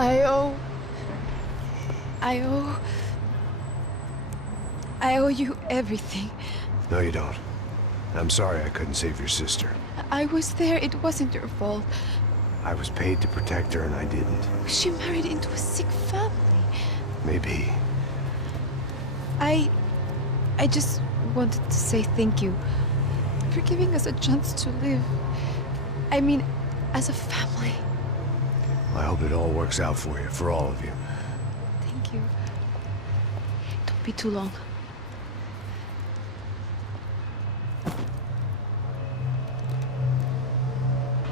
I owe... I owe you everything. No, you don't. I'm sorry I couldn't save your sister. I was there. It wasn't your fault. I was paid to protect her and I didn't. She married into a sick family. Maybe. I just wanted to say thank you for giving us a chance to live. I mean, as a family. I hope it all works out for you, for all of you. Thank you. Don't be too long.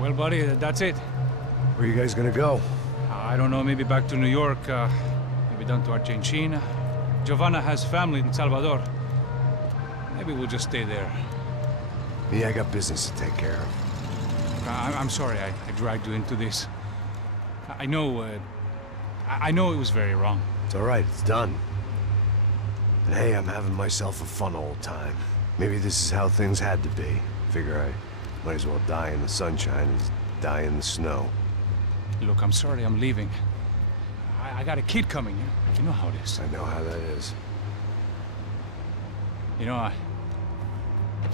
Well, buddy, that's it. Where are you guys gonna go? I don't know, maybe back to New York, maybe down to Argentina. Giovanna has family in Salvador. Maybe we'll just stay there. Me, I got business to take care of. I'm sorry I dragged you into this. I know it was very wrong. It's all right, it's done. And hey, I'm having myself a fun old time. Maybe this is how things had to be. Figure I might as well die in the sunshine as die in the snow. Look, I'm sorry I'm leaving. I got a kid coming. You know how it is. I know how that is. You know,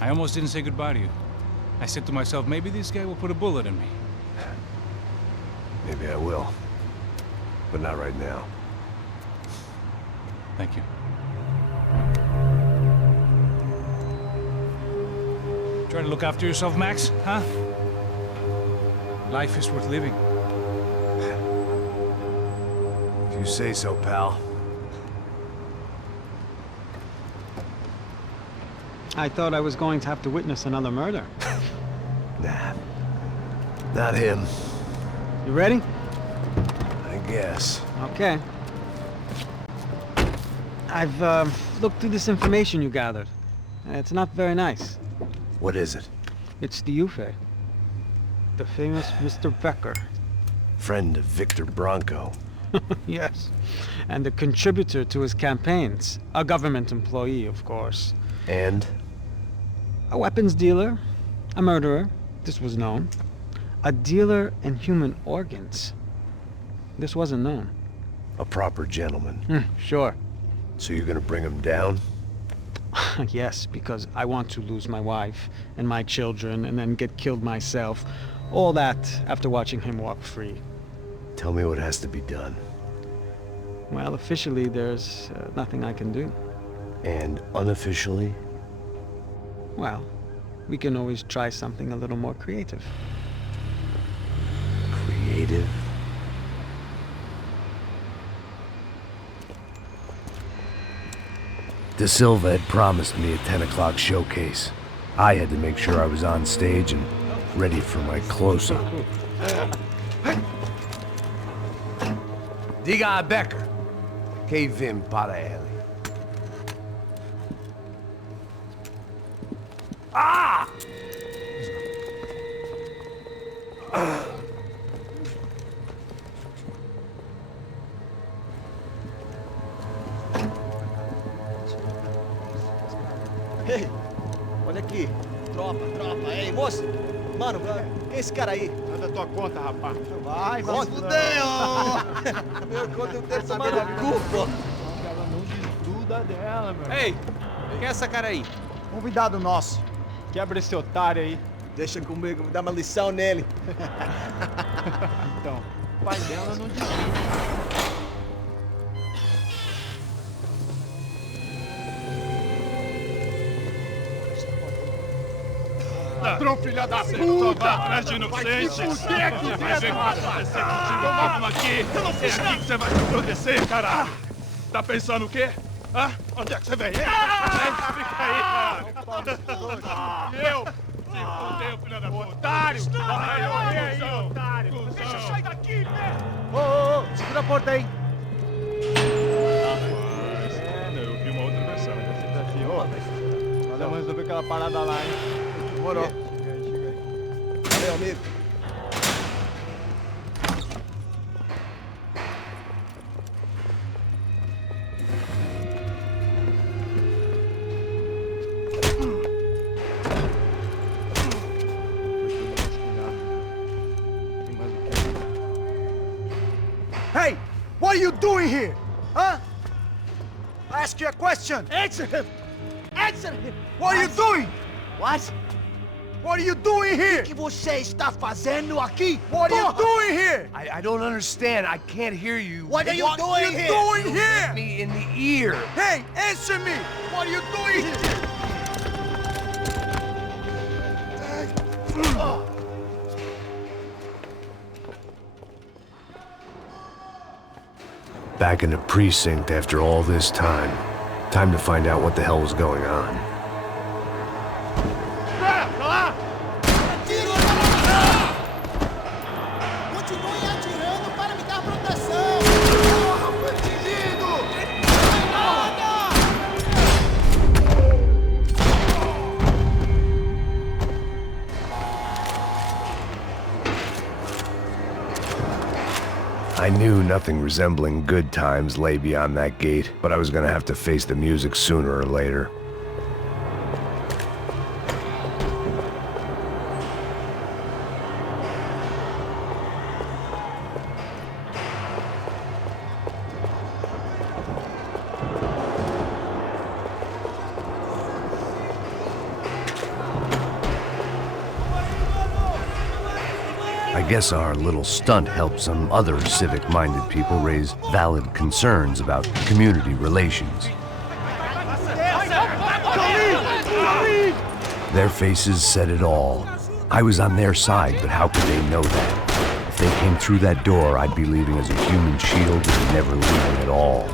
I almost didn't say goodbye to you. I said to myself, maybe this guy will put a bullet in me. Maybe I will. But not right now. Thank you. Try to look after yourself, Max, huh? Life is worth living. If you say so, pal. I thought I was going to have to witness another murder. Nah. Not him. You ready? I guess. Okay. I've looked through this information you gathered. It's not very nice. What is it? It's the UFE. The famous Mr. Becker. Friend of Victor Bronco. Yes. And a contributor to his campaigns. A government employee, of course. And? A weapons dealer. A murderer. This was known. A dealer in human organs. This wasn't known. A proper gentleman. Sure. So you're gonna bring him down? Yes, because I want to lose my wife and my children and then get killed myself. All that after watching him walk free. Tell me what has to be done. Well, officially, there's nothing I can do. And unofficially? Well, we can always try something a little more creative. Creative? De Silva had promised me a 10 o'clock showcase. I had to make sure I was on stage and ready for my close-up. Diga a Becker que vim para ele. Ah! Ei, olha aqui. Tropa. Ei, moço. Mano, quem é esse cara aí? Manda tua conta, rapaz. Vai, fudeu! Meu conta não tem essa merda culpa. Ela não desgruda dela, meu. Ei, quem é essa cara aí? Convidado nosso. Quebra esse otário aí. Deixa comigo, vou dar uma lição nele. Então, o pai dela não desgruda. Ladrão, filha da puta! Vai atrás de inocentes! Vai ver o que vai acontecer contigo mesmo aqui! É aqui que você vai se proteger, caralho! Tá pensando o quê? Hã? Onde é que você vem? Fica aí, caralho! Eu? Se fudeu, filha da puta! Otário! Vai aí, otário! Deixa eu sair daqui, velho! Ô, segura a porta aí! Eu vi uma outra versão. Vamos resolver aquela parada lá, hein? Demorou. Chega aí. Valeu, amigo. Hey! What are you doing here? Huh? I ask you a question. Answer him! Answer him! What are you doing? What? What are you doing here? O que você está fazendo aqui? What are you doing here? I don't understand. I can't hear you. What are you doing here? What are you doing here? Hit me in the ear. Hey, answer me! What are you doing here? Back in the precinct after all this time. Time to find out what the hell was going on. Continue atirando para me dar proteção! I knew nothing resembling good times lay beyond that gate, but I was gonna have to face the music sooner or later. I guess our little stunt helped some other civic-minded people raise valid concerns about community relations. Their faces said it all. I was on their side, but how could they know that? If they came through that door, I'd be leaving as a human shield and never leaving at all.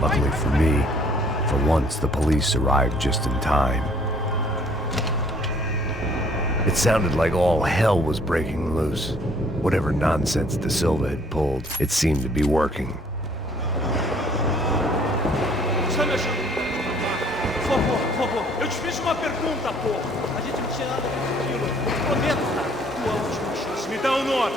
Luckily for me, for once, the police arrived just in time. It sounded like all hell was breaking loose. Whatever nonsense De Silva had pulled, it seemed to be working. Por favor, eu te fiz uma pergunta, porra. A gente não tinha nada a ver com aquilo. Prometo, tá? Tua última chance. Me dá um nome.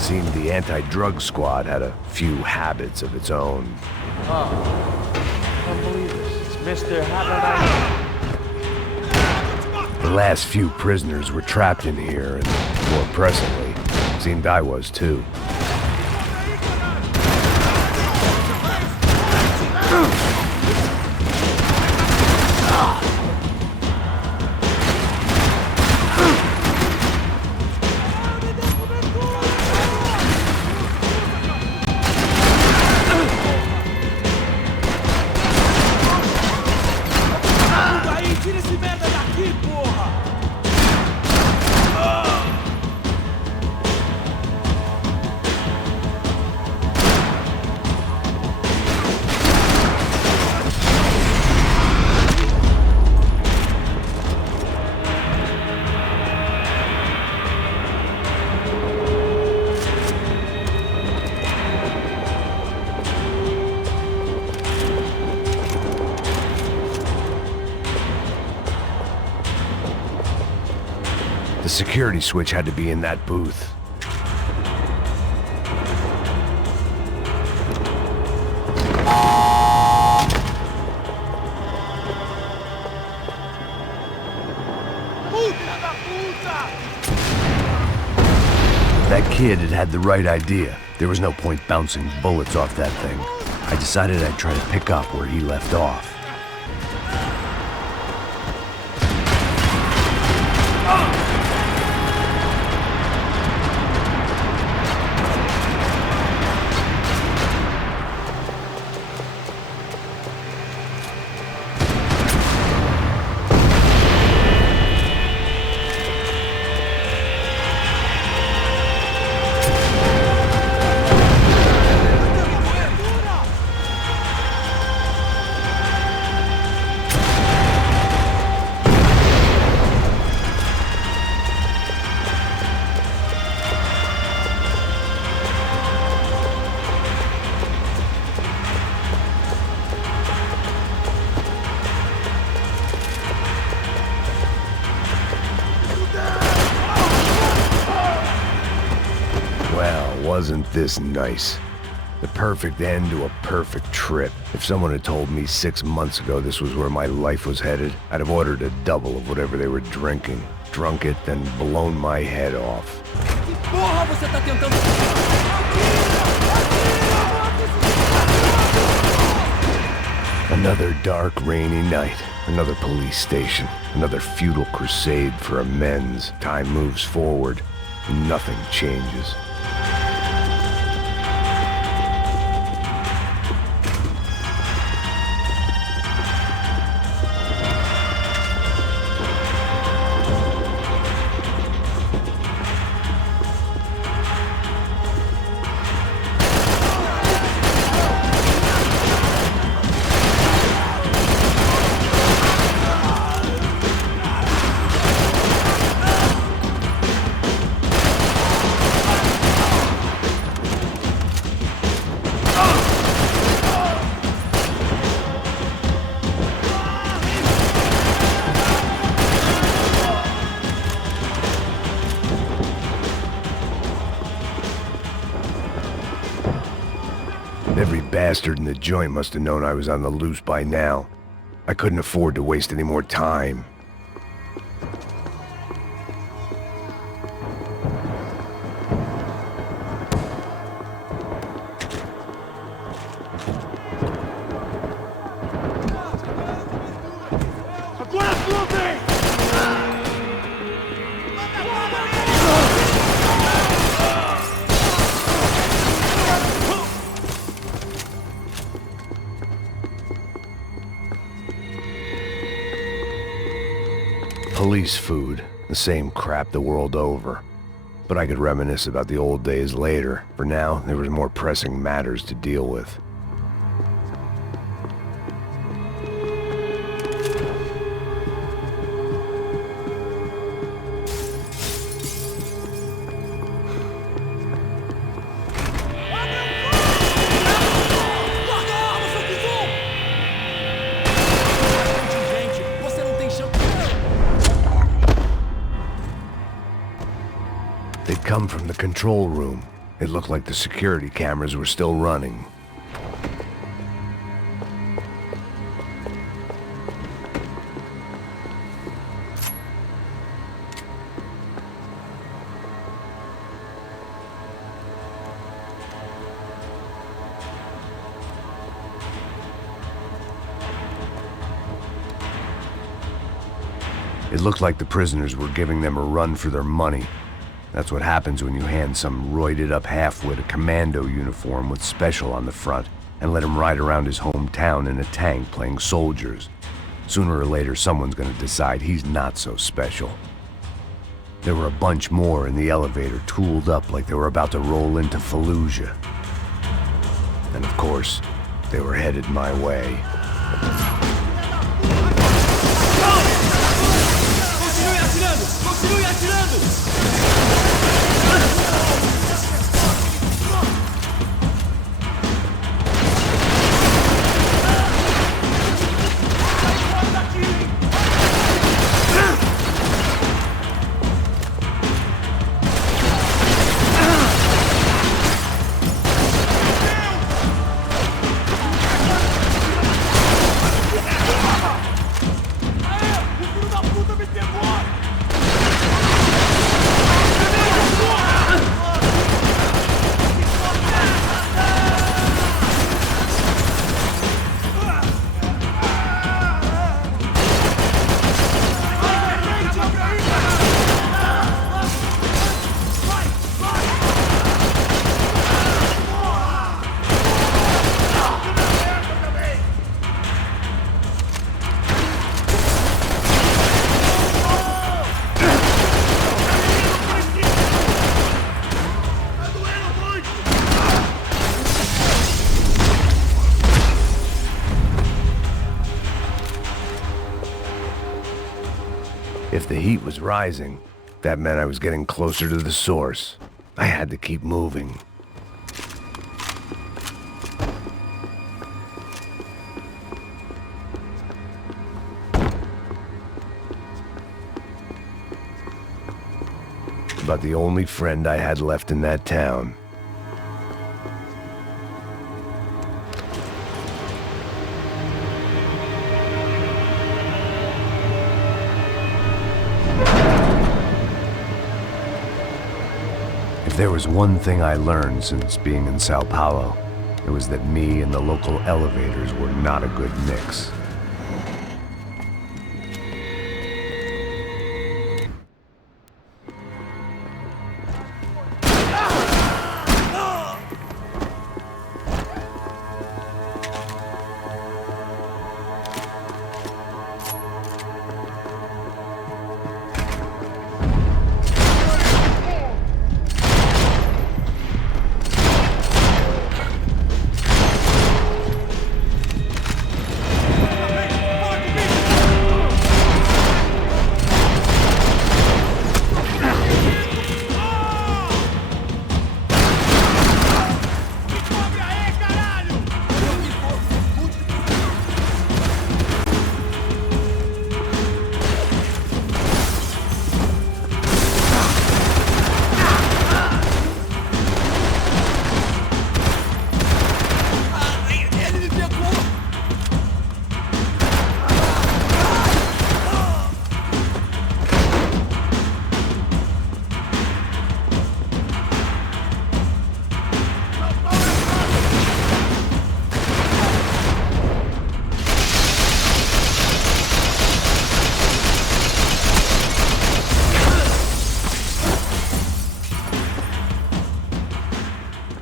Seemed the anti-drug squad had a few habits of its own. I don't believe this. It's Mr. Habermas. The last few prisoners were trapped in here, and more pressingly, seemed I was too. Tira esse merda daqui, porra! The security switch had to be in that booth. That kid had had the right idea. There was no point bouncing bullets off that thing. I decided I'd try to pick up where he left off. wasn't this nice. The perfect end to a perfect trip. If someone had told me 6 months ago this was where my life was headed, I'd have ordered a double of whatever they were drinking, drunk it, then blown my head off. Porra, você tá tentando... Another dark, rainy night. Another police station. Another futile crusade for amends. Time moves forward. Nothing changes. Every bastard in the joint must have known I was on the loose by now. I couldn't afford to waste any more time. Police food, the same crap the world over. But I could reminisce about the old days later. For now, there was more pressing matters to deal with. They'd come from the control room. It looked like the security cameras were still running. It looked like the prisoners were giving them a run for their money. That's what happens when you hand some roided-up halfwit a commando uniform with special on the front and let him ride around his hometown in a tank playing soldiers. Sooner or later, someone's gonna decide he's not so special. There were a bunch more in the elevator, tooled up like they were about to roll into Fallujah. And of course, they were headed my way. Continue atirando! If the heat was rising, that meant I was getting closer to the source. I had to keep moving. About the only friend I had left in that town. If there was one thing I learned since being in Sao Paulo, it was that me and the local elevators were not a good mix.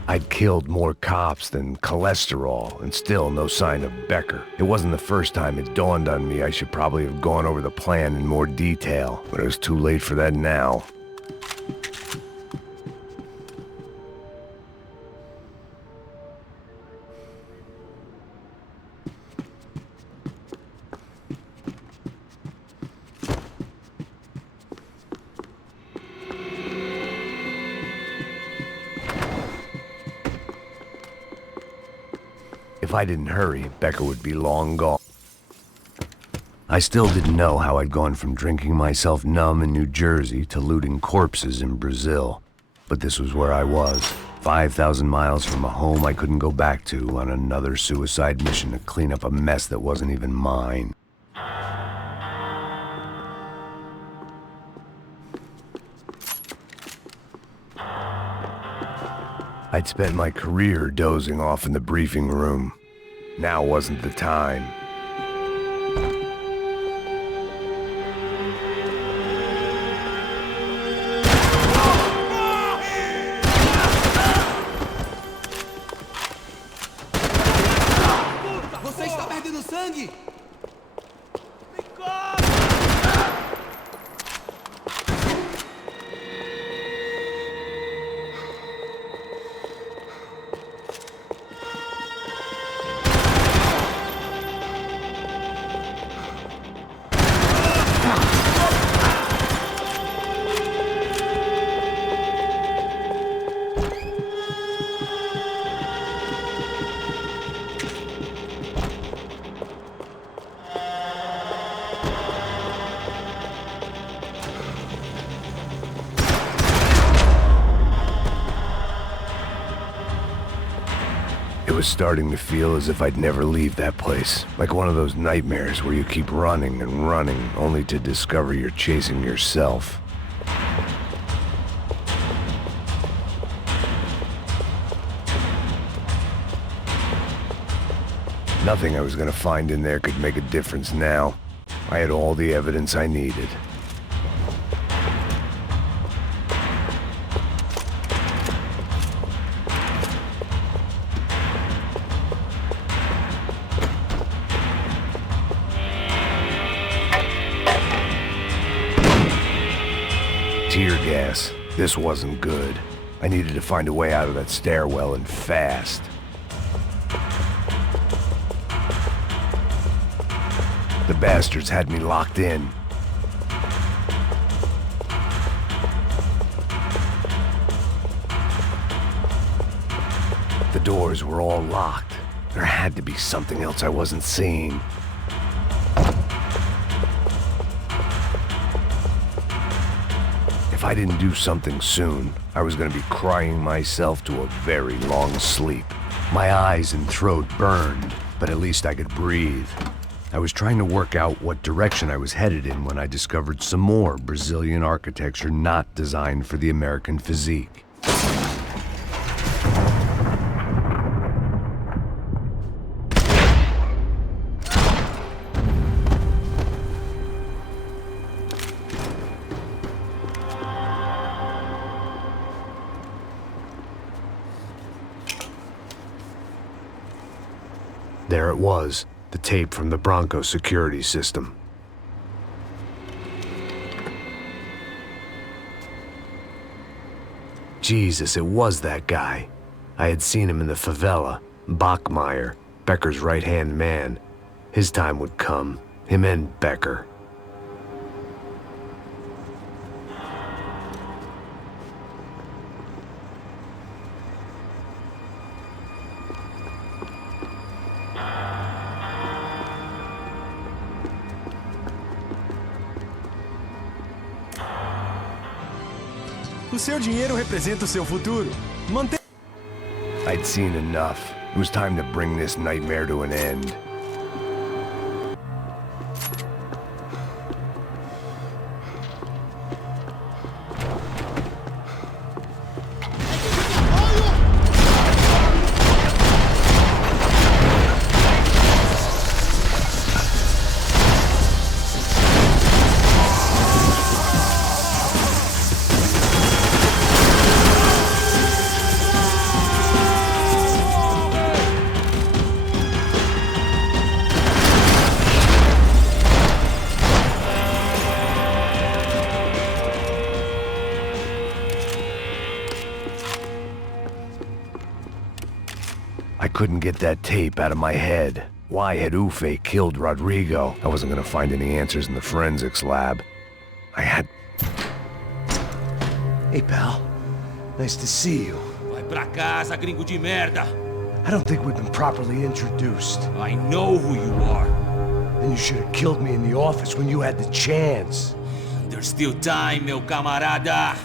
I'd killed more cops than cholesterol, and still no sign of Becker. It wasn't the first time it dawned on me I should probably have gone over the plan in more detail, but it was too late for that now. If I didn't hurry, Becker would be long gone. I still didn't know how I'd gone from drinking myself numb in New Jersey to looting corpses in Brazil. But this was where I was, 5,000 miles from a home I couldn't go back to, on another suicide mission to clean up a mess that wasn't even mine. I'd spent my career dozing off in the briefing room. Now wasn't the time. Você está perdendo sangue! It was starting to feel as if I'd never leave that place. Like one of those nightmares where you keep running and running, only to discover you're chasing yourself. Nothing I was gonna find in there could make a difference now. I had all the evidence I needed. Tear gas. This wasn't good. I needed to find a way out of that stairwell, and fast. The bastards had me locked in. The doors were all locked. There had to be something else I wasn't seeing. If I didn't do something soon, I was going to be crying myself to a very long sleep. My eyes and throat burned, but at least I could breathe. I was trying to work out what direction I was headed in when I discovered some more Brazilian architecture not designed for the American physique. There it was, the tape from the Bronco security system. Jesus, it was that guy. I had seen him in the favela, Bachmeyer, Becker's right-hand man. His time would come, him and Becker. O seu dinheiro representa o seu futuro. Mantenha... I'd seen enough. It was time to bring this nightmare to an end. I couldn't get that tape out of my head. Why had Ufe killed Rodrigo? I wasn't gonna find any answers in the forensics lab. I had... Hey, pal. Nice to see you. Vai pra casa, gringo de merda. I don't think we've been properly introduced. I know who you are. Then you should have killed me in the office when you had the chance. There's still time, meu camarada.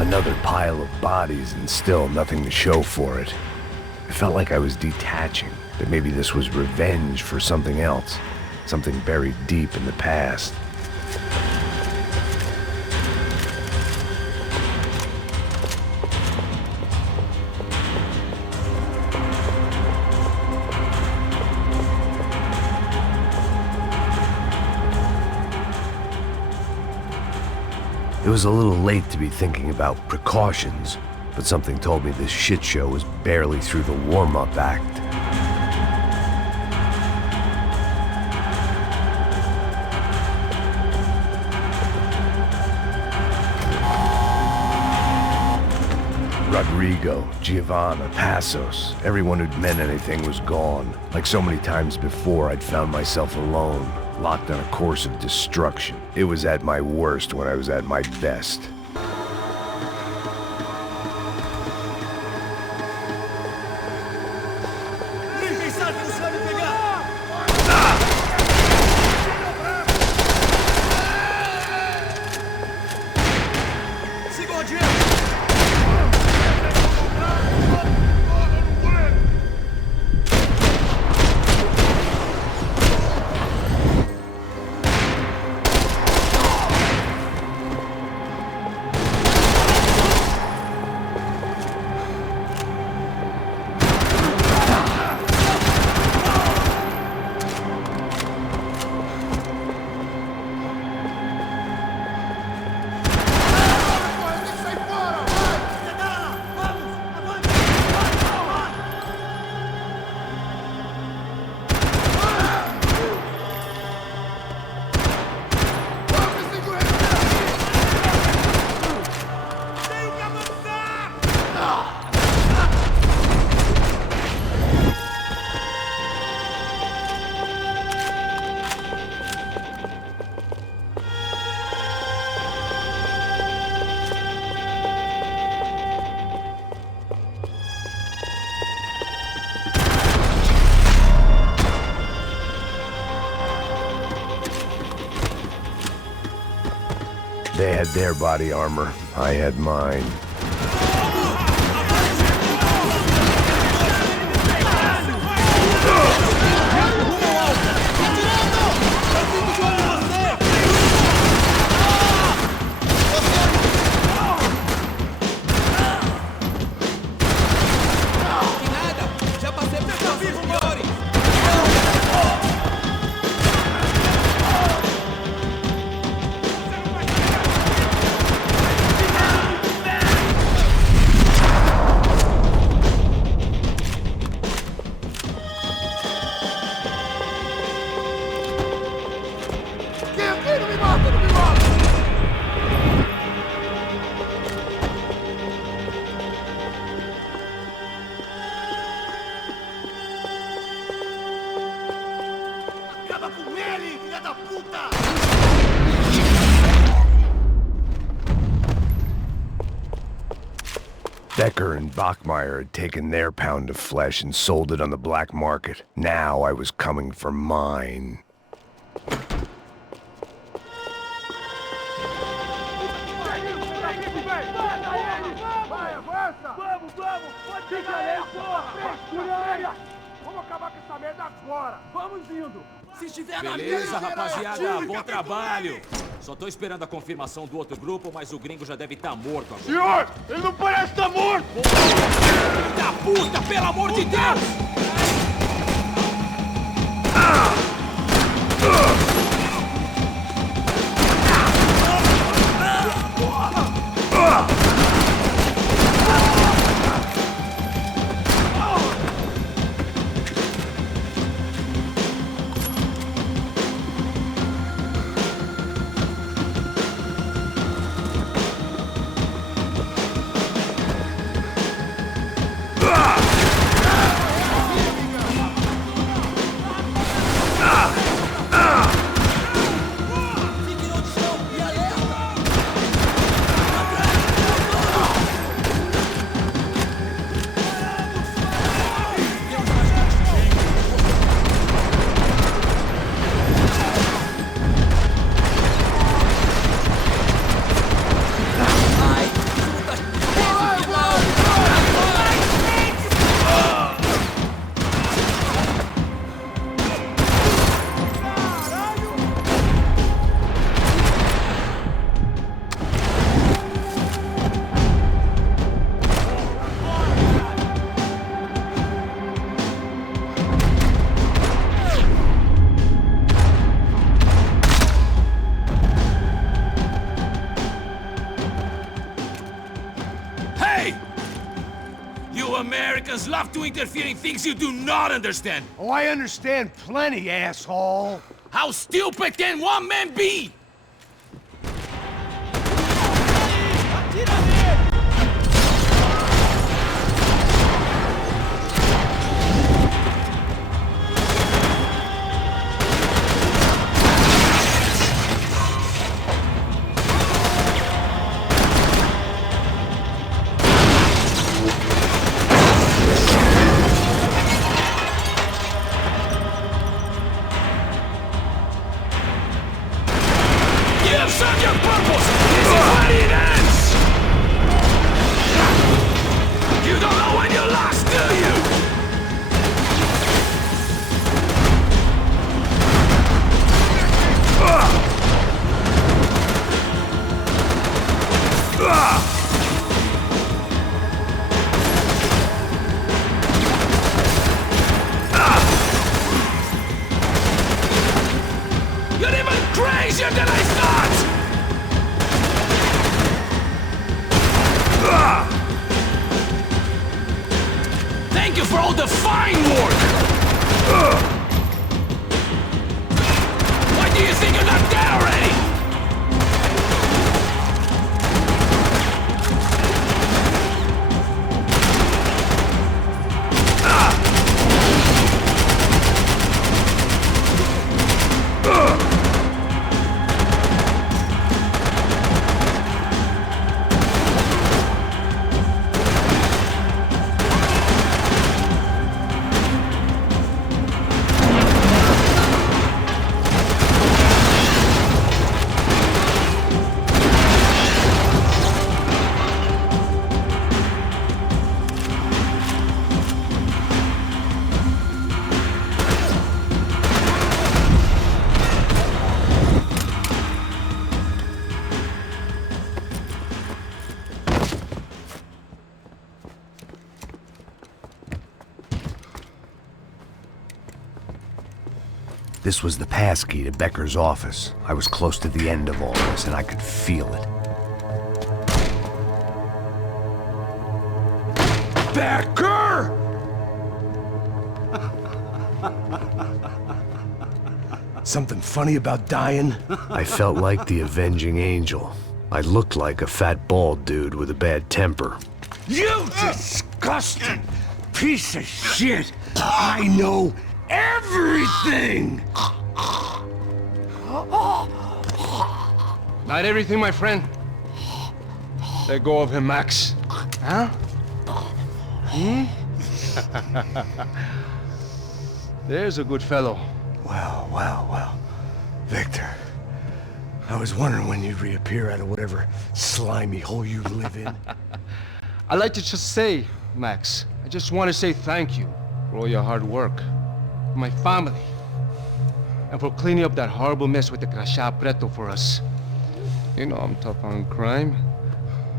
Another pile of bodies and still nothing to show for it. It felt like I was detaching, that maybe this was revenge for something else, something buried deep in the past. It was a little late to be thinking about precautions, but something told me this shit show was barely through the warm-up act. Rodrigo, Giovanna, Passos, everyone who'd meant anything was gone. Like so many times before, I'd found myself alone, locked on a course of destruction. It was at my worst when I was at my best. They had their body armor. I had mine. Becker and Bachmeyer had taken their pound of flesh and sold it on the black market. Now I was coming for mine. Beleza, rapaziada, bom trabalho. Só tô esperando a confirmação do outro grupo, mas o gringo já deve estar morto agora. Senhor, ele não parece estar morto! Filho da puta, pelo amor de Deus! Americans love to interfere in things you do not understand. Oh, I understand plenty, asshole. How stupid can one man be? Thank you for all the fine work! Why do you think you're not dead already? This was the passkey to Becker's office. I was close to the end of all this, and I could feel it. Becker! Something funny about dying? I felt like the avenging angel. I looked like a fat bald dude with a bad temper. You disgusting piece of shit! I know everything! Not everything, my friend. Let go of him, Max. Huh? There's a good fellow. Well. Victor, I was wondering when you'd reappear out of whatever slimy hole you live in. I'd like to just say, Max, I just want to say thank you for all your hard work, for my family, and for cleaning up that horrible mess with the Chapitre for us. You know I'm tough on crime.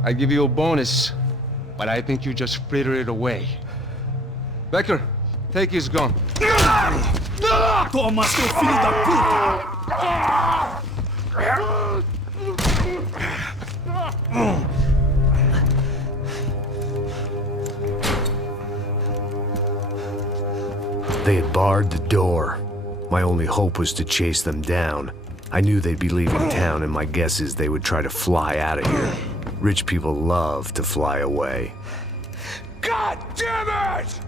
I give you a bonus, but I think you just fritter it away. Becker, take his gun. Toma, seu filho da puta! They had barred the door. My only hope was to chase them down. I knew they'd be leaving town, and my guess is they would try to fly out of here. Rich people love to fly away. God damn it!